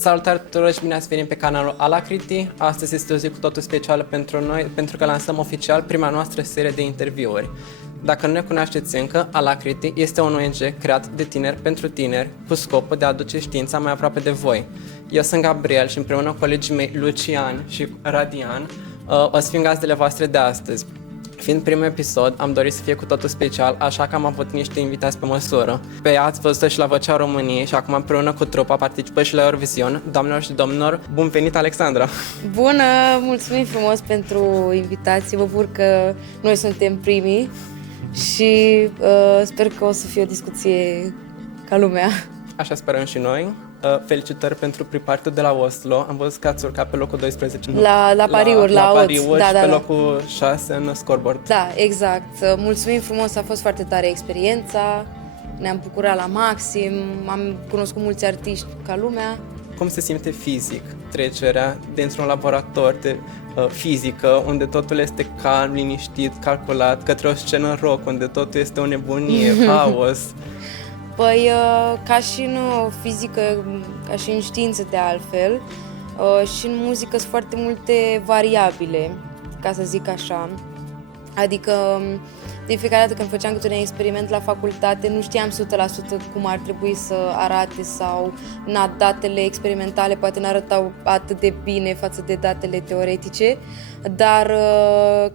Salutare tuturor și bine ați venit pe canalul Alacrity. Astăzi este o zi cu totul specială pentru noi, pentru că lansăm oficial prima noastră serie de interviuri. Dacă nu ne cunoașteți încă, Alacrity este un ONG creat de tineri pentru tineri, cu scopul de a aduce știința mai aproape de voi. Eu sunt Gabriel și împreună cu colegii mei Lucian și Radian o să fim gazdele voastre de astăzi. Fiind primul episod, am dorit să fie cu totul special, așa că am avut niște invitați pe măsură. Pe ea ați văzut și la Vocea României și acum împreună cu trupa participă și la Eurovision. Doamnelor și domnilor, bun venit, Alexandra! Bună! Mulțumim frumos pentru invitație, mă bucur că noi suntem primii și sper că o să fie o discuție ca lumea. Așa sperăm și noi. Felicitări pentru pre-party de la Oslo. Am văzut că ați urcat pe locul 12 la pariuri, la pariuri și da, pe da. locul 6 în scoreboard. Da, exact. Mulțumim frumos, a fost foarte tare experiența. Ne-am bucurat la maxim, am cunoscut mulți artiști ca lumea. Cum se simte fizic trecerea dintr-un laborator de fizică, unde totul este calm, liniștit, calculat, către o scenă rock, unde totul este o nebunie, haos? Păi, ca și în fizică, ca și în știință de altfel, și în muzică sunt foarte multe variabile, ca să zic așa. Adică, de fiecare dată când făceam câte un experiment la facultate, nu știam 100% cum ar trebui să arate sau datele experimentale poate n-arătau atât de bine față de datele teoretice, dar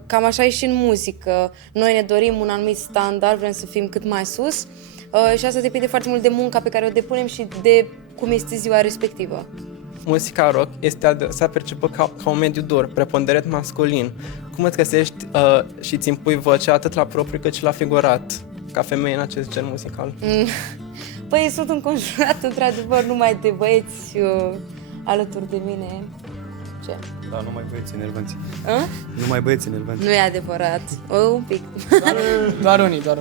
cam așa e și în muzică. Noi ne dorim un anumit standard, vrem să fim cât mai sus, și asta depinde foarte mult de munca pe care o depunem și de cum este ziua respectivă. Muzica rock este adesea percepută ca un mediu dur, preponderent masculin. Cum îți găsești și îți impui vocea atât la propriu cât și la figurat, ca femeie în acest gen muzical? Păi sunt înconjurat într-adevăr numai de băieți alături de mine. Ce? Da, numai băieți enervanți. A? Numai băieți enervanți. Nu e adevărat. Un pic. Doar unii. Doar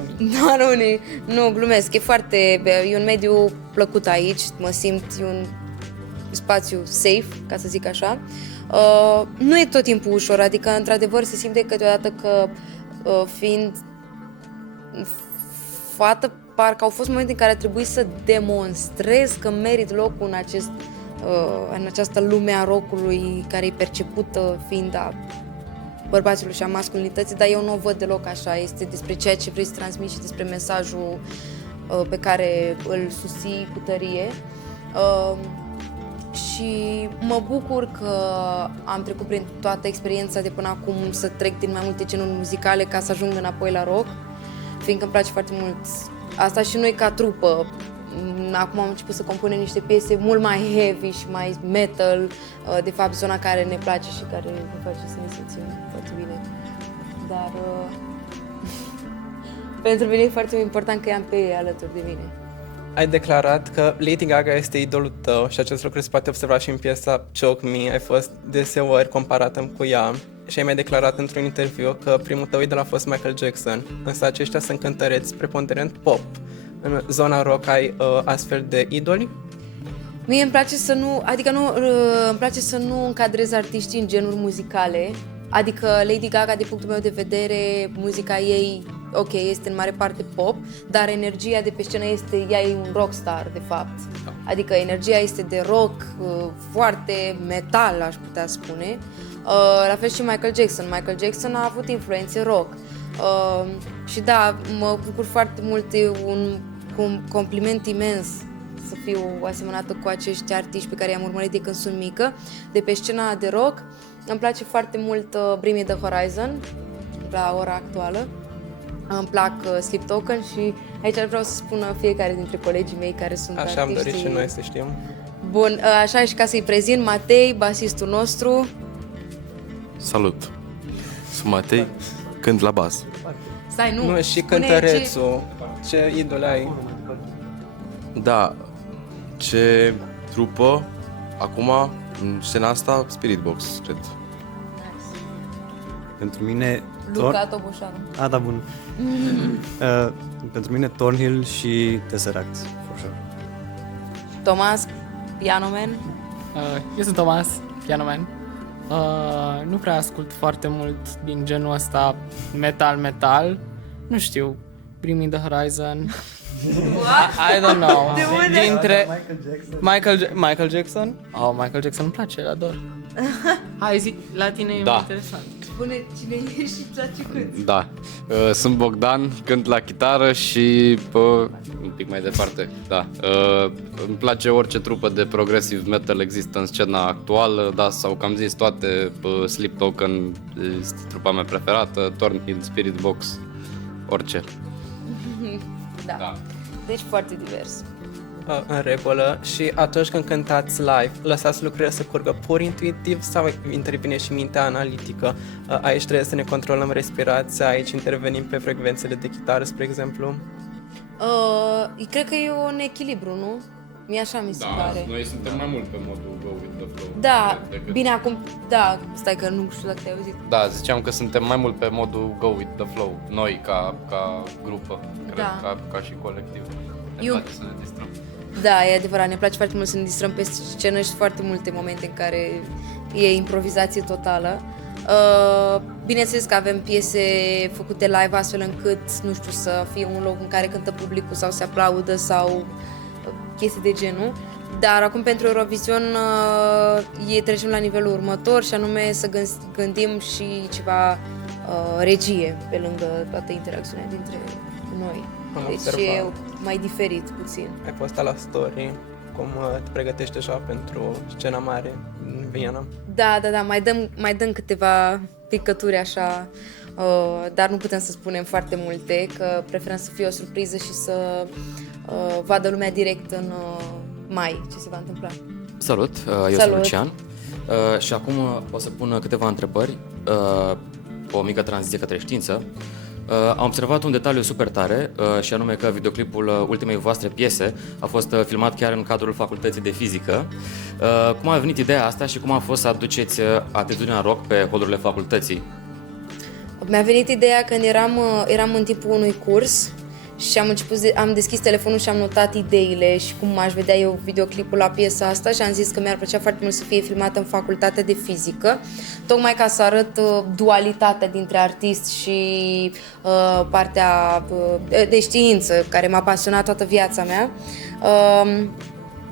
unii. Nu, glumesc. E un mediu plăcut aici. Mă simt, e un spațiu safe, ca să zic așa. Nu e tot timpul ușor, adică într-adevăr se simte câteodată că fiind fată, parcă au fost momente în care a trebuit să demonstrez că merit locul în această lume a rock-ului care e percepută fiind a bărbaților și a masculinității, dar eu nu o văd deloc așa. Este despre ceea ce vrei să transmiți și despre mesajul pe care îl susții cu tărie. Și mă bucur că am trecut prin toată experiența de până acum să trec din mai multe genuri muzicale ca să ajung înapoi la rock, fiindcă îmi place foarte mult asta și noi ca trupă. Acum am început să compunem niște piese mult mai heavy și mai metal, de fapt zona care ne place și care ne face să ne simțim foarte bine. Dar pentru mine e foarte important că i-am pe ei alături de mine. Ai declarat că Lady Gaga este idolul tău și acest lucru se poate observa și în piesa Choke Me. Ai fost deseori comparată cu ea și ai mai declarat într-un interviu că primul tău idol a fost Michael Jackson, însă aceștia sunt cântăreți preponderent pop. În zona rock ai astfel de idoli? Mie îmi place să îmi place să nu încadrez artiștii în genuri muzicale. Adică Lady Gaga, din punctul meu de vedere, muzica ei, ok, este în mare parte pop, dar energia de pe scenă ea e un rockstar, de fapt. Adică energia este de rock, foarte metal, aș putea spune. La fel și Michael Jackson. Michael Jackson a avut influențe rock. Și da, mă bucur foarte mult, e un compliment imens să fiu asemănată cu acești artiști pe care i-am urmărit de când sunt mică, de pe scena de rock. Îmi place foarte mult Bring Me The Horizon, la ora actuală. Îmi plac Sleep Token și aici ar vreau să spună fiecare dintre colegii mei care sunt Așa artiștii. am dorit și noi să știm. Bun, așa și ca să-i prezint, Matei, basistul nostru. Salut! Sunt Matei, cânt la bas. Stai, nu, Nu, și spune cântărețul. Ce idol ai? Da, ce trupă, acum, în scena asta, Spirit Box, cred. Pentru mine... Luca Toboșanu. Da, bun. Pentru mine Thornhill și Tesseract, for sure. Thomas, Piano Man. Eu sunt Thomas, Piano Man. Nu prea ascult foarte mult din genul ăsta metal. Nu știu, Bring Me The Horizon. I don't know. De unde? Dintre Michael Jackson? Oh, Michael Jackson îmi place, îl ador. Hai zi, la tine e Da. mai interesant. Spune cine ești și place cât. Da. Sunt Bogdan, cânt la chitară și un pic mai departe. Da. Îmi place orice trupă de progressive metal există în scena actuală, da, sau cam zis toate. Sleep Token este trupa mea preferată, Thornhill, Spirit Box, orice. Da. Deci foarte divers. În regulă. Și atunci când cântați live, lăsați lucrurile să curgă pur intuitiv sau intervine și mintea analitică? Aici trebuie să ne controlăm respirația, aici intervenim pe frecvențele de chitară, spre exemplu. Cred că e un echilibru, nu? Mie așa mi se pare. Noi suntem mai mult pe modul go with the flow. Da, bine, acum, da, stai că nu știu dacă te-ai auzit. Da, ziceam că suntem mai mult pe modul go with the flow, noi ca grupă, cred, Da. ca și colectiv. Ne Eu- place să ne distrăm. Da, e adevărat, ne place foarte mult să ne distrăm pe scenă și foarte multe momente în care e improvizație totală. Bineînțeles că avem piese făcute live astfel încât, nu știu, să fie un loc în care cântă publicul sau se aplaudă sau chestii de genul. Dar acum pentru Eurovision trecem la nivelul următor și anume să gândim și ceva regie pe lângă toată interacțiunea dintre noi. Am Deci observat. e mai diferit puțin. Ai postat la story cum te pregătești deja pentru scena mare în Viena. Da, mai dăm câteva picături așa, dar nu putem să spunem foarte multe, că preferăm să fie o surpriză și să vadă lumea direct în mai ce se va întâmpla. Salut, eu sunt Salut. Lucian și acum o să pun câteva întrebări, o mică tranziție către știință. Am observat un detaliu super tare și anume că videoclipul ultimei voastre piese a fost filmat chiar în cadrul Facultății de Fizică. Cum a venit ideea asta și cum a fost să aduceți atitudinea rock pe holurile facultății? Mi-a venit ideea când eram în timpul unui curs și am deschis telefonul și am notat ideile și cum aș vedea eu videoclipul la piesa asta și am zis că mi-ar plăcea foarte mult să fie filmată în Facultatea de Fizică, tocmai ca să arăt dualitatea dintre artist și partea de știință, care m-a pasionat toată viața mea.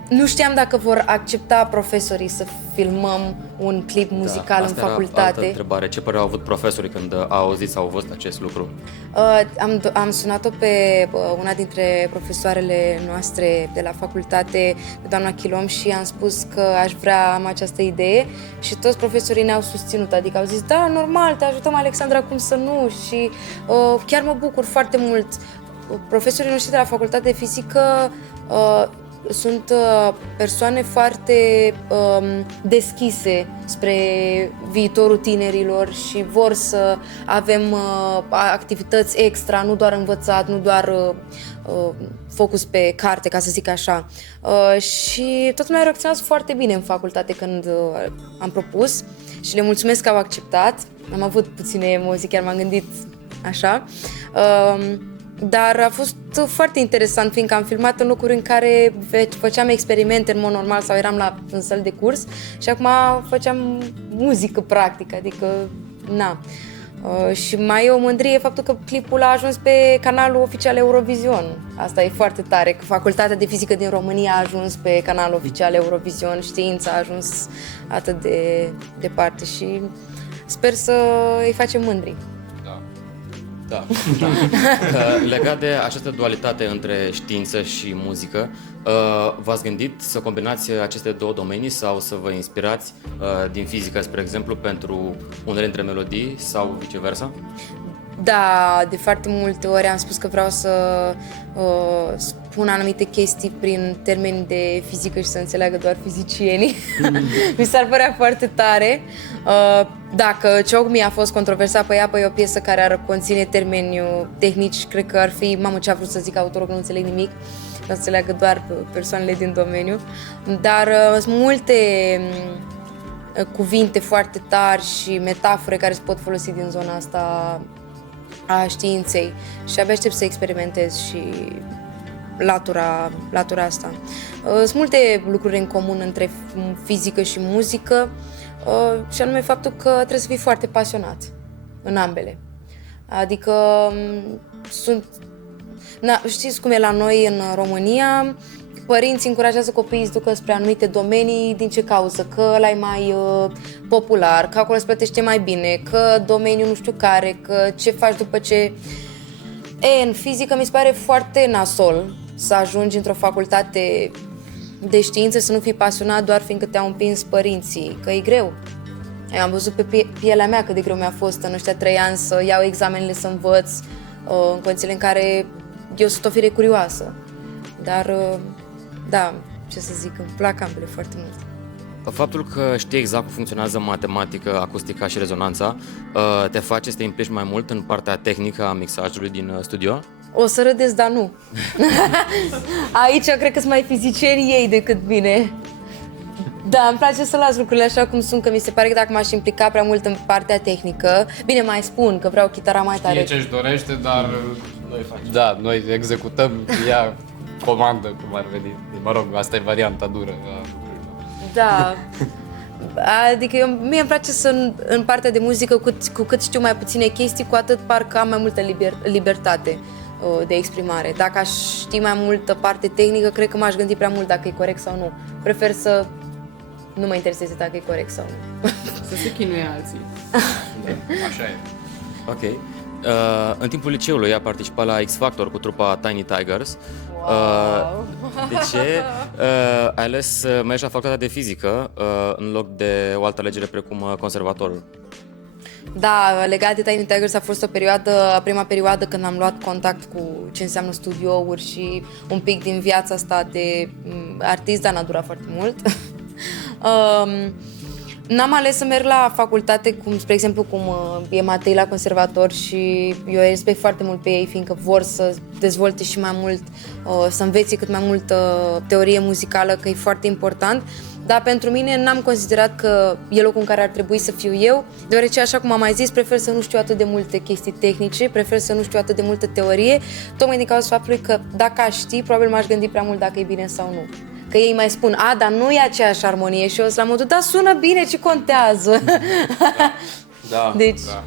Nu știam dacă vor accepta profesorii să filmăm un clip muzical în asta era altă facultate. întrebare. Ce părere au avut profesorii când au auzit sau au văzut acest lucru? Am sunat-o pe una dintre profesoarele noastre de la facultate, pe doamna Chilom, și am spus că am această idee și toți profesorii ne-au susținut, adică au zis, da, normal, te ajutăm, Alexandra, cum să nu, și chiar mă bucur foarte mult. Profesorii noștri de la facultate de fizică sunt persoane foarte deschise spre viitorul tinerilor și vor să avem activități extra, nu doar învățat, nu doar focus pe carte, ca să zic așa. Și totul mi-a reacționat foarte bine în facultate când am propus și le mulțumesc că au acceptat. Am avut puține emoții, chiar m-am gândit așa. Dar a fost foarte interesant, fiindcă am filmat în locuri în care făceam experimente în mod normal sau eram în săli de curs și acum făceam muzică practică, adică na. Și mai e o mândrie faptul că clipul a ajuns pe canalul oficial Eurovision. Asta e foarte tare, că Facultatea de Fizică din România a ajuns pe canalul oficial Eurovision, știința a ajuns atât de departe și sper să îi facem mândri. Da. Legat de această dualitate între știință și muzică, v-ați gândit să combinați aceste două domenii sau să vă inspirați din fizică, spre exemplu, pentru unele dintre melodii sau viceversa? Da, de foarte multe ori am spus că vreau să spun anumite chestii prin termeni de fizică și să înțeleagă doar fizicienii. Mi s-ar părea foarte tare. Dacă Choke Me a fost controversat pe ea, e o piesă care ar conține termeni tehnici, cred că ar fi, mamă, ce a vrut să zic autorul, că nu înțeleg nimic, să înțeleagă doar persoanele din domeniu. Dar sunt multe cuvinte foarte tari și metafore care se pot folosi din zona asta a științei și abia aștept să experimentez și latura asta. Sunt multe lucruri în comun între fizică și muzică și anume faptul că trebuie să fii foarte pasionat în ambele. Adică Na, știți cum e la noi în România? Părinții încurajează copiii să ducă spre anumite domenii. Din ce cauză? Că ăla e mai popular, că acolo se plătește mai bine, că domeniul nu știu care, că ce faci după ce... în fizică mi se pare foarte nasol să ajungi într-o facultate de științe, să nu fii pasionat doar fiindcă te-au împins părinții, că e greu. Eu am văzut pe pielea mea cât de greu mi-a fost în ăștia 3 ani să iau examenele, să învăț, în condițiile în care eu sunt o fire curioasă. Dar, da, ce să zic, îmi plac ambele foarte mult. Faptul că știi exact cum funcționează matematică, acustica și rezonanța te face să te implici mai mult în partea tehnică a mixajului din studio? O să râdeți, dar nu. Aici cred că sunt mai fizicieni ei decât mine. Da, îmi place să las lucrurile așa cum sunt, că mi se pare că dacă m-aș implica prea mult în partea tehnică, bine, mai spun că vreau chitara mai tare. E ce-și dorește, dar noi facem. Da, noi executăm, ea comandă, cum ar veni. Mă rog, asta e varianta dură. Da. Adică mie îmi place să în partea de muzică, cu cât știu mai puține chestii, cu atât parcă am mai multă libertate de exprimare. Dacă aș ști mai multă parte tehnică, cred că m-aș gândi prea mult dacă e corect sau nu. Prefer să nu mă intereseze dacă e corect sau nu. Să se chinuie alții. Da, așa e. Ok. În timpul liceului a participat la X Factor cu trupa Tiny Tigers. Wow. De ce ai ales să mergi la facultatea de fizică în loc de o altă alegere precum conservatorul? Da, legat de Tiny Tigers a fost prima perioadă când am luat contact cu ce înseamnă studiouri și un pic din viața asta de artist, dar n-a durat foarte mult. N-am ales să merg la facultate, spre exemplu, cum e Matei la conservator, și eu îi respect foarte mult pe ei, fiindcă vor să dezvolte și mai mult, să învețe cât mai multă teorie muzicală, că e foarte important. Dar pentru mine n-am considerat că e locul în care ar trebui să fiu eu, deoarece, așa cum am mai zis, prefer să nu știu atât de multe chestii tehnice, prefer să nu știu atât de multă teorie, tocmai din cauza faptului că dacă aș ști, probabil m-aș gândi prea mult dacă e bine sau nu. Că ei mai spun, dar nu e aceeași armonie, și eu sunt la modul, da, sună bine, ce contează? Da. Deci... Da.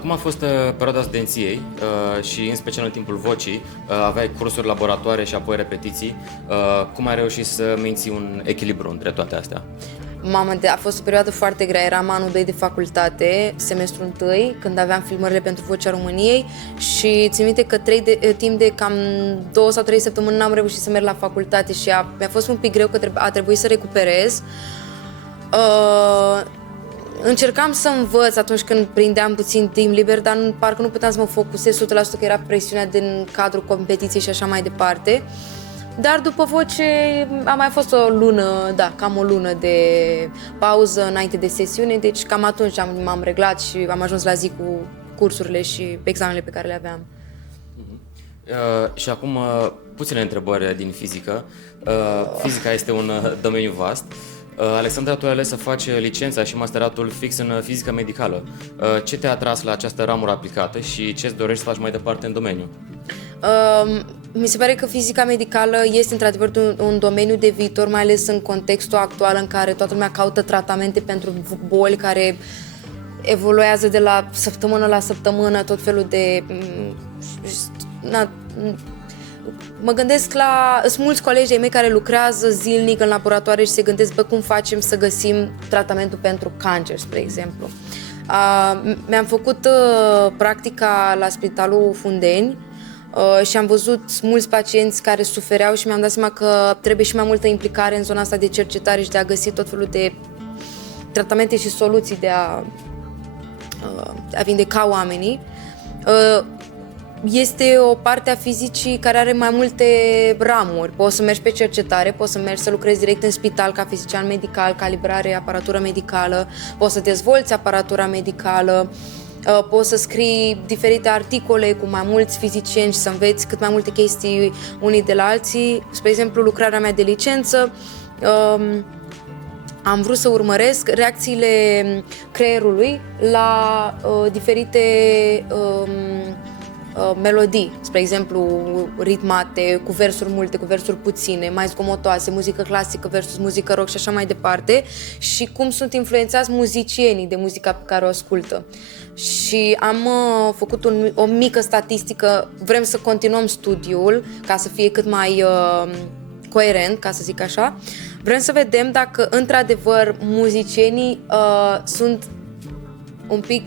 Cum a fost perioada studenției și în special în timpul vocii, aveai cursuri, laboratoare și apoi repetiții, cum ai reușit să menții un echilibru între toate astea? Mamă, a fost o perioadă foarte grea, eram anul 2 de facultate, semestrul 1, când aveam filmările pentru Vocea României, și țin minte că timp de cam 2 sau 3 săptămâni n-am reușit să merg la facultate și mi-a fost un pic greu, că a trebuit să recuperez. Încercam să învăț atunci când prindeam puțin timp liber, dar parcă nu puteam să mă focusez 100%, că era presiunea din cadrul competiției și așa mai departe. Dar după Voce a mai fost o lună, cam o lună de pauză înainte de sesiune, deci cam atunci m-am reglat și am ajuns la zi cu cursurile și examenele pe care le aveam. Și acum puține întrebări din fizică. Fizica este un domeniu vast. Alexandra, tu ai ales să faci licența și masteratul fix în fizică medicală. Ce te-a atras la această ramură aplicată și ce îți dorești să faci mai departe în domeniu? Mi se pare că fizica medicală este într-adevăr un domeniu de viitor, mai ales în contextul actual în care toată lumea caută tratamente pentru boli care evoluează de la săptămână la săptămână, tot felul de... Mă gândesc sunt mulți colegi ai mei care lucrează zilnic în laboratoare și se gândesc, cum facem să găsim tratamentul pentru cancer, spre exemplu. Mi-am făcut practica la Spitalul Fundeni și am văzut mulți pacienți care sufereau și mi-am dat seama că trebuie și mai multă implicare în zona asta de cercetare și de a găsi tot felul de tratamente și soluții de a vindeca oamenii. Este o parte a fizicii care are mai multe ramuri. Poți să mergi pe cercetare, poți să mergi să lucrezi direct în spital ca fizician medical, calibrare, aparatură medicală, poți să dezvolți aparatura medicală, poți să scrii diferite articole cu mai mulți fizicieni și să înveți cât mai multe chestii unii de la alții. Spre exemplu, lucrarea mea de licență, am vrut să urmăresc reacțiile creierului la diferite melodii, spre exemplu ritmate, cu versuri multe, cu versuri puține, mai zgomotoase, muzică clasică versus muzică rock și așa mai departe, și cum sunt influențați muzicienii de muzica pe care o ascultă. Și am făcut o mică statistică, vrem să continuăm studiul ca să fie cât mai coerent, ca să zic așa. Vrem să vedem dacă într-adevăr muzicienii sunt un pic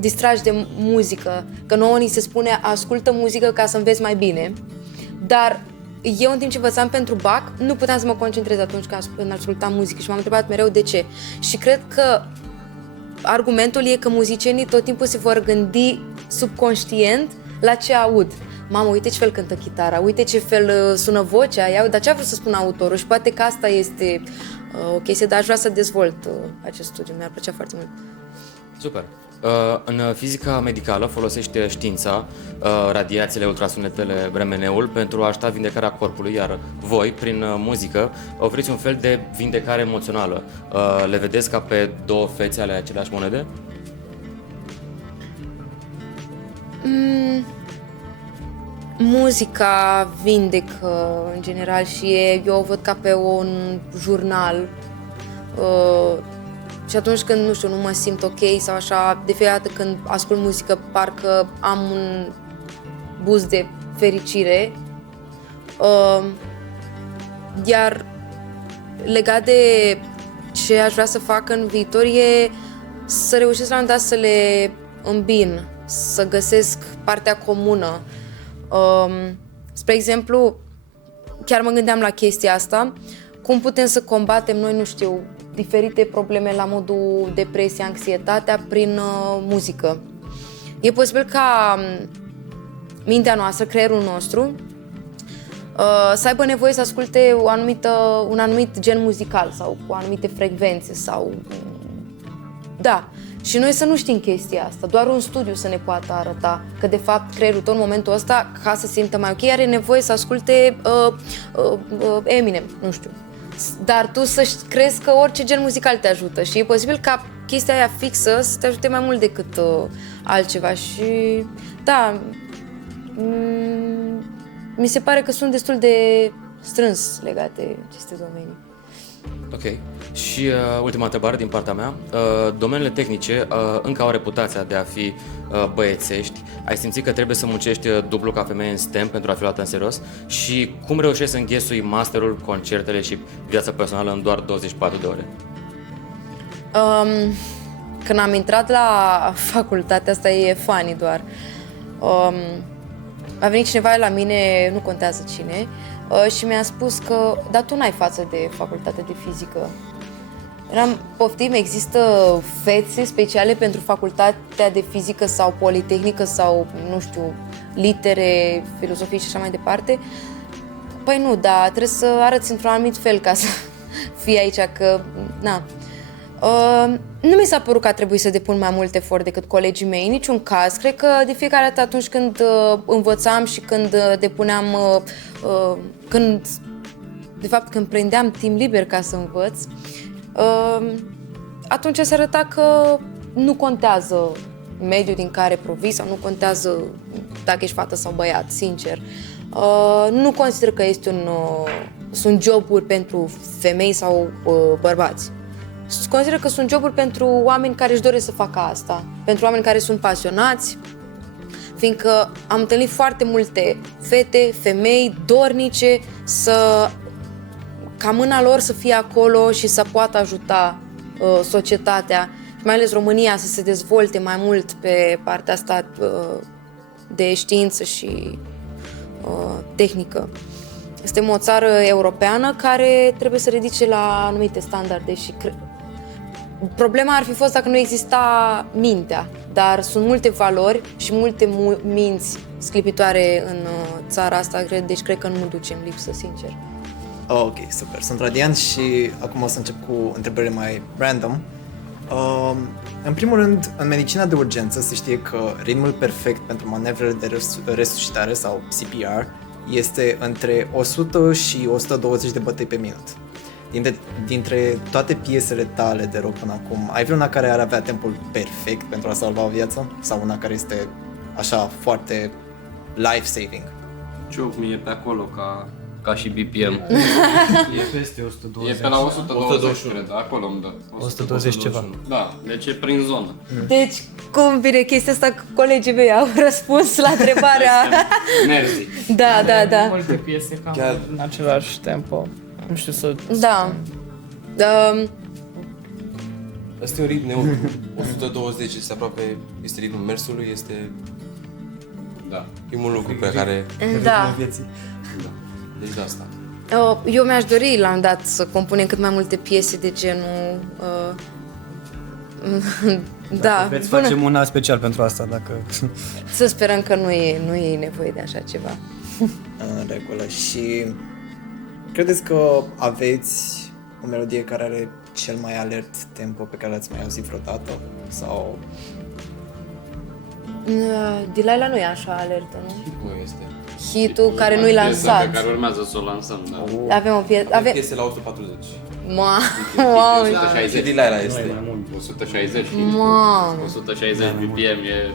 distrași de muzică, că nouă ni se spune ascultă muzică ca să înveți mai bine, dar eu în timp ce învățam pentru BAC nu puteam să mă concentrez atunci când ascultam muzică și m-am întrebat mereu de ce. Și cred că argumentul e că muzicienii tot timpul se vor gândi subconștient la ce aud. Mamă, uite ce fel cântă chitara, uite ce fel sună vocea, ia, dar ce a vrut să spună autorul? Și poate că asta este o chestie, dar aș vrea să dezvolt acest studiu, mi-ar plăcea foarte mult. Super. În fizica medicală folosește știința, radiațiile, ultrasunetele, RMN-ul pentru a ajuta vindecarea corpului, iar voi, prin muzică, oferiți un fel de vindecare emoțională. Le vedeți ca pe două fețe ale aceleași monede? Muzica vindecă în general și eu o văd ca pe un jurnal. Și atunci când, nu știu, nu mă simt ok sau așa, de fiecare dată când ascult muzică, parcă am un boost de fericire. Iar legat de ce aș vrea să fac în viitor e să reușesc la un moment dat să le îmbin, să găsesc partea comună. Spre exemplu, chiar mă gândeam la chestia asta, cum putem să combatem noi, nu știu, diferite probleme la modul depresie, anxietatea prin muzică. E posibil ca mintea noastră, creierul nostru, să aibă nevoie să asculte un anumit gen muzical sau cu anumite frecvențe sau... Da, și noi să nu știm chestia asta, doar un studiu să ne poată arăta că de fapt creierul tău în momentul ăsta, ca să se simtă mai ok, are nevoie să asculte Eminem, nu știu. Dar tu să crezi că orice gen muzical te ajută și e posibil ca chestia aia fixă să te ajute mai mult decât altceva și da, mi se pare că sunt destul de strâns legate aceste domenii. Ok. Și ultima întrebare din partea mea. Domeniile tehnice încă au reputația de a fi băiețești. Ai simțit că trebuie să muncești dublu ca femeie în STEM pentru a fi luată în serios? Și cum reușești să înghesui masterul, concertele și viața personală în doar 24 de ore? Când am intrat la facultate, asta e funny doar, a venit cineva la mine, nu contează cine, și mi-a spus că, dar tu n-ai față de facultate de fizică. Eram, poftim, există fețe speciale pentru facultatea de fizică sau politehnică sau, nu știu, litere, filozofie și așa mai departe? Păi nu, dar trebuie să arăți într-un anumit fel ca să fii aici, că, na. Nu mi s-a părut că a trebuit să depun mai mult efort decât colegii mei, în niciun caz. Cred că de fiecare dată atunci când învățam și când depuneam, când prindeam timp liber ca să învăț, atunci se arăta că nu contează mediul din care provii sau nu contează dacă ești fată sau băiat, sincer. Nu consider că sunt joburi pentru femei sau bărbați. Consider că sunt joburi pentru oameni care își doresc să facă asta, pentru oameni care sunt pasionați, fiindcă am întâlnit foarte multe fete, femei, dornice, ca mâna lor să fie acolo și să poată ajuta societatea, mai ales România, să se dezvolte mai mult pe partea asta de știință și tehnică. Suntem o țară europeană care trebuie să ridice la anumite standarde și problema ar fi fost dacă nu exista mintea, dar sunt multe valori și multe minți sclipitoare în țara asta, deci cred că nu ducem lipsă, sincer. Ok, super. Sunt Radian și acum o să încep cu întrebările mai random. În primul rând, în medicina de urgență se știe că ritmul perfect pentru manevrele de resuscitare sau CPR este între 100 și 120 de bătăi pe minut. Dintre toate piesele tale de rock până acum, ai vreuna care ar avea tempul perfect pentru a salva o viață? Sau una care este așa foarte life-saving. Choke me e pe acolo ca și BPM. E peste 120. E pe la 120, cred, acolo îmi dă. 120 ceva. Da, deci e prin zonă. Deci, cum vine chestia asta că colegii mei au răspuns la întrebarea? Mersi. Da. Multe piese cam Chiar. în același tempo. Nu știu să... Da. Asta e un ritm neutru. 120 este aproape, este ritmul mersului, este Da. primul lucru pe care... Da. Vieții. Deci de asta. Eu mi-aș dori la un dat să compunem cât mai multe piese de genul... da, Veți facem una special pentru asta, dacă... să sperăm că nu e nevoie de așa ceva. În regulă. Și credeți că aveți o melodie care are cel mai alert tempo pe care l-ați mai auzit vreodată? Sau... Delilah nu e așa alertă, nu? Nu este. Hitul care nu-i Piesa lansat. pe care urmează să o lansăm, da. Avem o piesă... Avem piese la 140. Wow. 160. Și Delilah este. 160. Mamă. 160 BPM e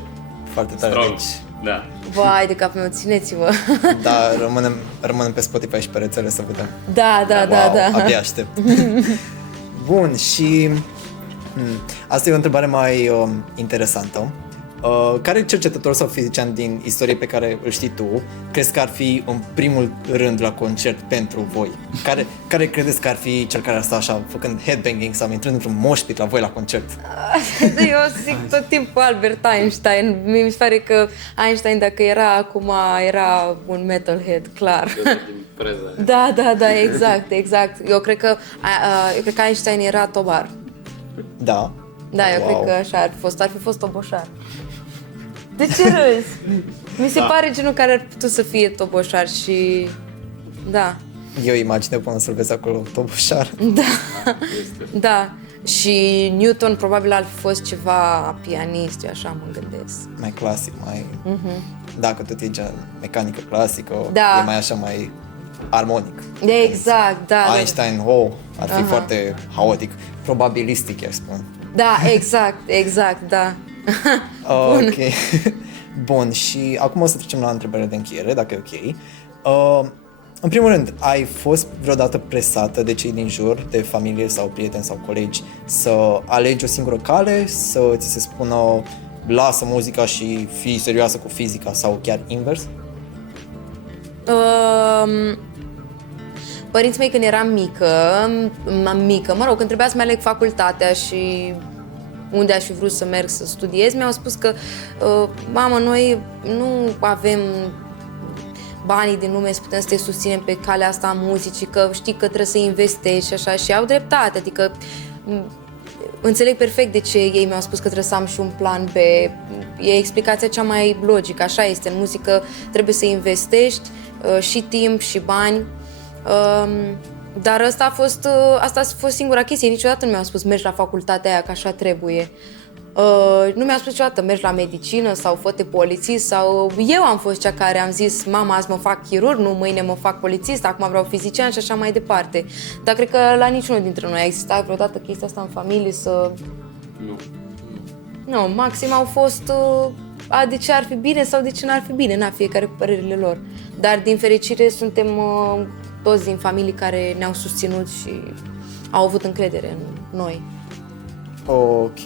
Foarte tare, strong. deci... Da. Vai de capul meu, țineți-vă. Da, rămânem pe Spotify și pe rețele să vedem. Da. Abia aștept. Bun, și... asta e o întrebare mai interesantă. Care cercetător sau fizician din istorie pe care îl știi tu crezi că ar fi în primul rând la concert pentru voi? Care credeți că ar fi cel care ar sta așa făcând headbanging sau intrând într-un mosh pit la voi la concert? Eu zic tot timpul Albert Einstein. Mi se pare că Einstein, dacă era acum, era un metalhead, clar. Din preză. Da, exact. Eu cred că Einstein era tobar. Da. Da, eu Wow. cred că așa ar fi fost toboșar. De ce râzi? Mi se pare genul care ar putea să fie toboșar și... Da. Eu imaginez până să-l vezi acolo toboșar. Da. Și Newton probabil ar fi fost ceva pianist, eu așa mă gândesc. Mai clasic, mai... Dacă tot e gen mecanică clasică, Da. e mai așa, mai armonic. Exact, da. Einstein, ar fi foarte haotic, probabilistic, chiar spun. Da, exact, da. Ok. Bun, și acum o să trecem la întrebarea de încheiere, dacă e ok. În primul rând, ai fost vreodată presată de cei din jur, de familie sau prieteni sau colegi, să alegi o singură cale, să ți se spună lasă muzica și fii serioasă cu fizica sau chiar invers? Părinții mei când eram mică, mă rog, când trebuia să mai aleg facultatea și unde aș fi vrut să merg să studiez, mi-au spus că mamă, noi nu avem banii din lume să putem să te susținem pe calea asta a muzicii, că știi că trebuie să investești și așa, și au dreptate, adică înțeleg perfect de ce ei mi-au spus că trebuie să am și un plan B. E explicația cea mai logică, așa este, în muzică trebuie să investești și timp și bani. Dar asta a fost singura chestie, niciodată nu mi-au spus mergi la facultatea aia că așa trebuie. Nu mi-a spus niciodată mergi la medicină sau fă-te polițist sau eu am fost cea care am zis mama azi mă fac chirurg, nu mâine mă fac polițist, acum vreau fizician și așa mai departe. Dar cred că la niciunul dintre noi a existat vreodată chestia asta în familie să... Nu, maxim au fost de ce ar fi bine sau de ce n-ar fi bine, fiecare cu părerile lor. Dar din fericire suntem toți din familii care ne-au susținut și au avut încredere în noi. Ok,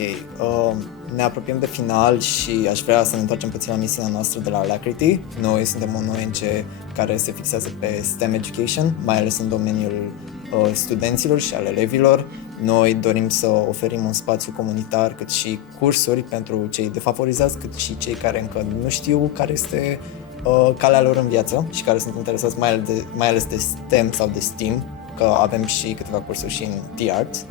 ne apropiem de final și aș vrea să ne întoarcem puțin la misiunea noastră de la Alacrity. Noi suntem un ONG care se fixează pe STEM Education, mai ales în domeniul studenților și al elevilor. Noi dorim să oferim un spațiu comunitar, cât și cursuri pentru cei defavorizați, cât și cei care încă nu știu care este calea lor în viață și care sunt interesați mai ales de STEM sau de STEAM, că avem și câteva cursuri și în The-Arts.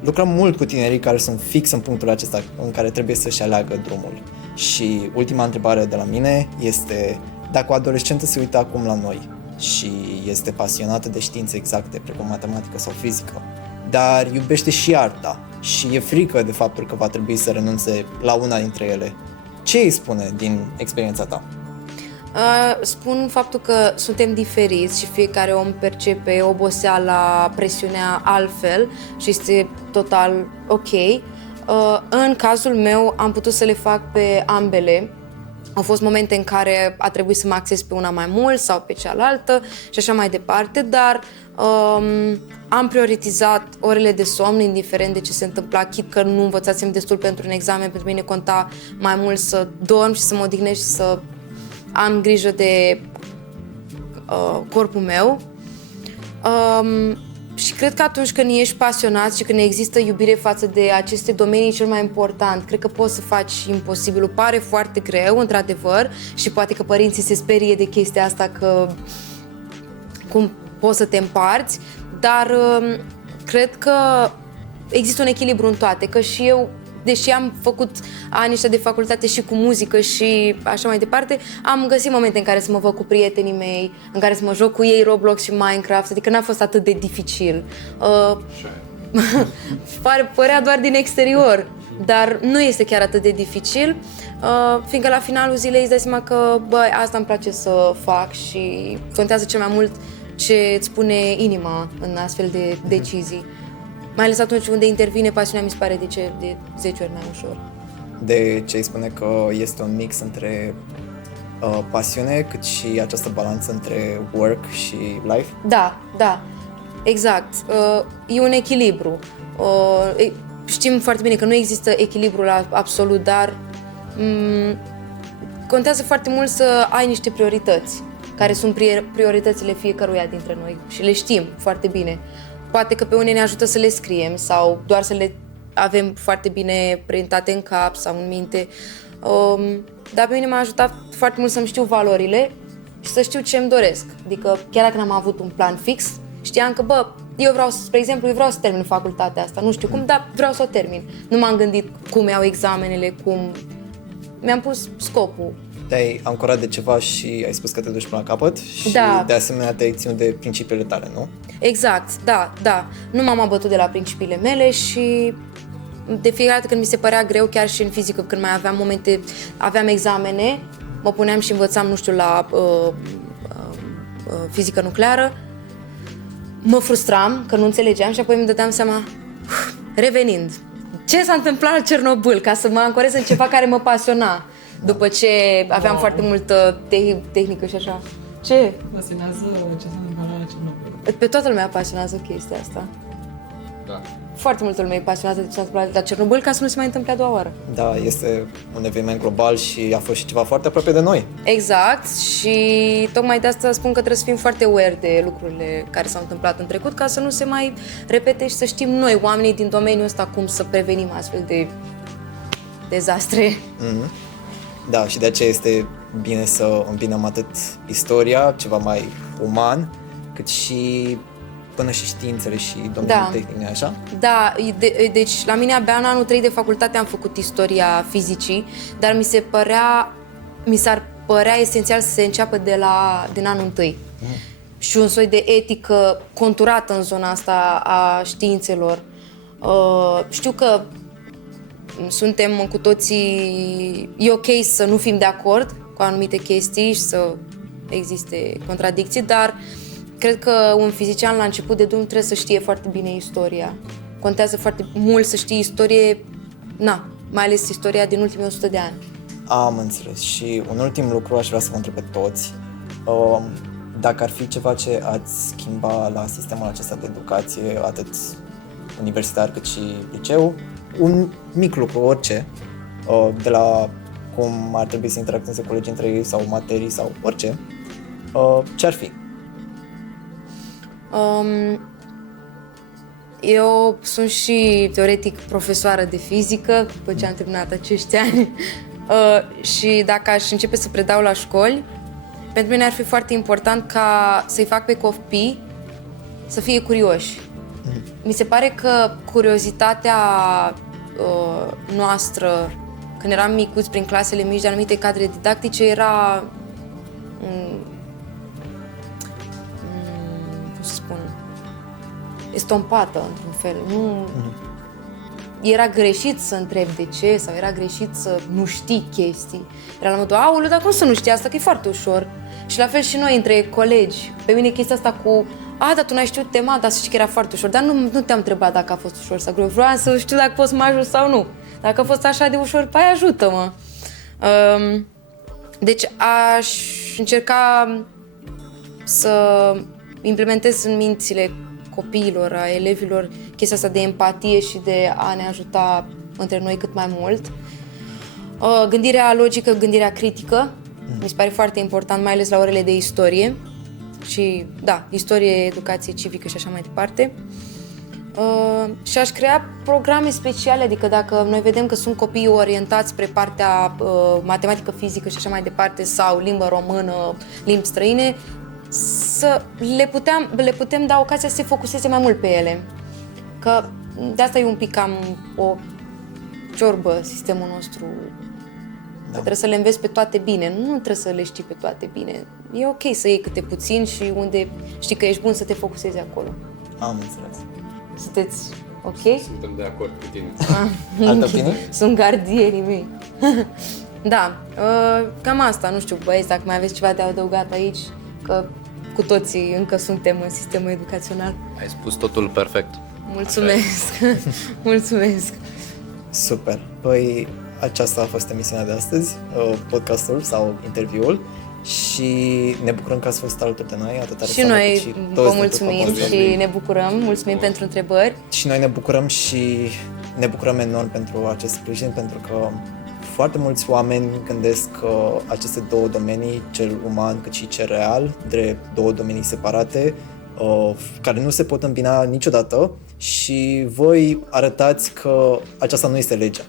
Lucrăm mult cu tinerii care sunt fix în punctul acesta în care trebuie să-și aleagă drumul. Și ultima întrebare de la mine este dacă o adolescentă se uită acum la noi și este pasionată de științe exacte, precum matematică sau fizică, dar iubește și arta și e frică de faptul că va trebui să renunțe la una dintre ele, ce îi spune din experiența ta? Spun faptul că suntem diferiți și fiecare om percepe oboseala, presiunea altfel și este total ok. În cazul meu am putut să le fac pe ambele. Au fost momente în care a trebuit să mă acces pe una mai mult sau pe cealaltă și așa mai departe, dar am prioritizat orele de somn, indiferent de ce se întâmpla, chit că nu învățasem destul pentru un examen, pentru mine conta mai mult să dorm și să mă odihnesc și să am grijă de corpul meu. Și cred că atunci când ești pasionat și când există iubire față de aceste domenii, cel mai important, cred că poți să faci imposibilul. Pare foarte greu, într-adevăr, și poate că părinții se sperie de chestia asta, că cum poți să te împarți, dar cred că există un echilibru în toate, că și eu, deși am făcut anii ăștia de facultate și cu muzică și așa mai departe, am găsit momente în care să mă văd cu prietenii mei, în care să mă joc cu ei Roblox și Minecraft, adică n-a fost atât de dificil. Părea doar din exterior, dar nu este chiar atât de dificil, fiindcă la finalul zilei îți dai seama că, băi, asta îmi place să fac și contează cel mai mult ce îți spune inima în astfel de decizii. Mai ales atunci unde intervine pasiunea, mi se pare de 10 ori mai ușor. De ce îi spune că este un mix între pasiune, cât și această balanță între work și life? Da, exact. E un echilibru. Știm foarte bine că nu există echilibru la absolut, dar contează foarte mult să ai niște priorități, care sunt prioritățile fiecăruia dintre noi și le știm foarte bine. Poate că pe unii ne ajută să le scriem sau doar să le avem foarte bine printate în cap sau în minte. Dar pe mine m-a ajutat foarte mult să-mi știu valorile și să știu ce îmi doresc. Adică chiar dacă n-am avut un plan fix, știam că, eu vreau, spre exemplu, eu vreau să termin facultatea asta. Nu știu cum, dar vreau să o termin. Nu m-am gândit cum iau examenele, cum... Mi-am pus scopul. Te-ai ancorat de ceva și ai spus că te duci până la capăt și Da. de asemenea te-ai ținut de principiile tale, nu? Exact, da. Nu m-am abătut de la principiile mele și de fiecare dată când mi se părea greu, chiar și în fizică, când mai aveam momente, aveam examene, mă puneam și învățam, nu știu, la fizică nucleară, mă frustram că nu înțelegeam și apoi îmi dădeam seama, revenind, ce s-a întâmplat la Cernobâl, ca să mă ancorez în ceva care mă pasiona, după ce aveam foarte multă tehnică și așa. Ce? Pasionează ce s-a întâmplat la Cernobâl. Pe toată lumea pasionează chestia asta. Da. Foarte multă lume e pasionată de ce s-a întâmplat la Cernobâl, ca să nu se mai întâmple a doua oară. Da, este un eveniment global și a fost și ceva foarte aproape de noi. Exact, și tocmai de asta spun că trebuie să fim foarte aware de lucrurile care s-au întâmplat în trecut, ca să nu se mai repete și să știm noi, oamenii din domeniul ăsta, cum să prevenim astfel de dezastre. Da, și de aceea este bine să îmbinăm atât istoria, ceva mai uman, cât și până și științele și domeniul Da. tehnic, nu-i așa? Da, deci la mine abia în anul 3 de facultate am făcut istoria fizicii, dar mi s-ar părea esențial să se înceapă din anul 1. Și un soi de etică conturată în zona asta a științelor. Știu că suntem cu toții, e ok să nu fim de acord cu anumite chestii și să existe contradicții, dar cred că un fizician la început de drum trebuie să știe foarte bine istoria. Contează foarte mult să știi istorie, mai ales istoria din ultimii 100 de ani. Am înțeles. Și un ultim lucru aș vrea să vă întreb pe toți. Dacă ar fi ceva ce ați schimba la sistemul acesta de educație, atât universitar cât și liceu, un mic lucru, orice, de la cum ar trebui să interacționeze colegii între ei sau materii sau orice, ce ar fi? Eu sunt și teoretic profesoară de fizică după ce am terminat acești ani și dacă aș începe să predau la școli, pentru mine ar fi foarte important ca să-i fac pe copii să fie curioși. Mi se pare că curiozitatea noastră, când eram micuți prin clasele mici de anumite cadre didactice, era cum să spun, estompată într-un fel. Nu era greșit să întrebi de ce sau era greșit să nu știi chestii. Era la modul, aoleu, dar cum să nu știi asta, că e foarte ușor. Și la fel și noi între colegi. Pe mine chestia asta cu dar tu n-ai știut tema, dar să știi că era foarte ușor. Dar nu te-am întrebat dacă a fost ușor sau greu. Vreau să știu dacă pot să mă ajut sau nu. Dacă a fost așa de ușor, păi ajută-mă. Deci aș încerca să implementez în mințile copiilor, a elevilor, chestia asta de empatie și de a ne ajuta între noi cât mai mult. Gândirea logică, gândirea critică, mi se pare foarte important, mai ales la orele de istorie și, da, istorie, educație civică și așa mai departe. Și aș crea programe speciale, adică dacă noi vedem că sunt copii orientați spre partea matematică, fizică și așa mai departe, sau limbă română, limbi străine, să le putem da ocazia să se focuseze mai mult pe ele. Că de asta e un pic cam o ciorbă sistemul nostru. Că trebuie să le înveți pe toate bine, nu trebuie să le știi pe toate bine. E ok să iei câte puțin și unde știi că ești bun să te focusezi acolo. Am înțeles. Sunteți ok? Suntem de acord cu tine. Altă opinie? Sunt gardienii mei. Da, cam asta, nu știu, băieți, dacă mai aveți ceva de adăugat aici, că cu toții încă suntem în sistemul educațional. Ai spus totul perfect. Mulțumesc! Mulțumesc! Super. Păi aceasta a fost emisiunea de astăzi, podcastul sau interviul și ne bucurăm că ați fost alături de noi, atât Și noi vă mulțumim și ne bucurăm, mulțumim pentru întrebări. Și noi ne bucurăm și ne bucurăm enorm pentru acest sprijin, pentru că foarte mulți oameni gândesc aceste două domenii, cel uman cât și cel real, drept două domenii separate, care nu se pot îmbina niciodată și voi arătați că aceasta nu este legea.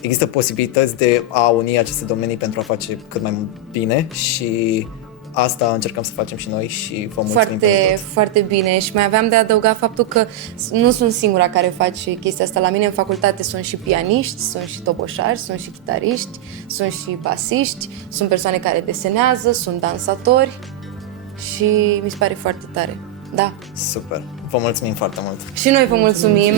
Există posibilități de a uni aceste domenii pentru a face cât mai mult bine și asta încercăm să facem și noi și vă mulțumim pentru tot. Foarte bine și mai aveam de adăugat faptul că nu sunt singura care face chestia asta. La mine în facultate sunt și pianiști, sunt și toboșari, sunt și chitariști, sunt și basiști, sunt persoane care desenează, sunt dansatori și mi se pare foarte tare. Da. Super. Vă mulțumim foarte mult. Și noi vă mulțumim.